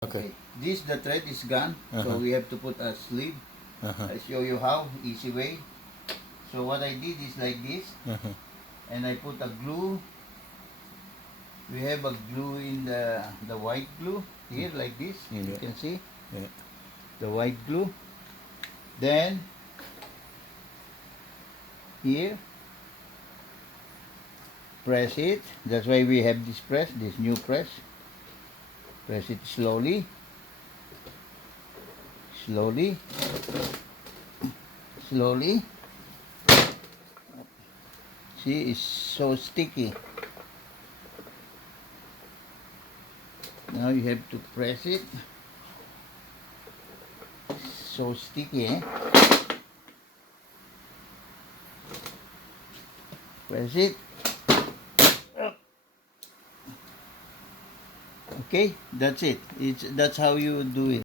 Okay. This, the thread is gone, so we have to put a sleeve. I'll show you how, easy way. So what I did is like this, and I put a glue. We have a glue in the white glue here, like this. You can see the white glue. Then here, press it. That's why we have this press, this new press. Press it slowly, slowly, slowly. See, it's so sticky. Now you have to press it. So sticky, eh? Press it. Okay, that's it. That's how you do it.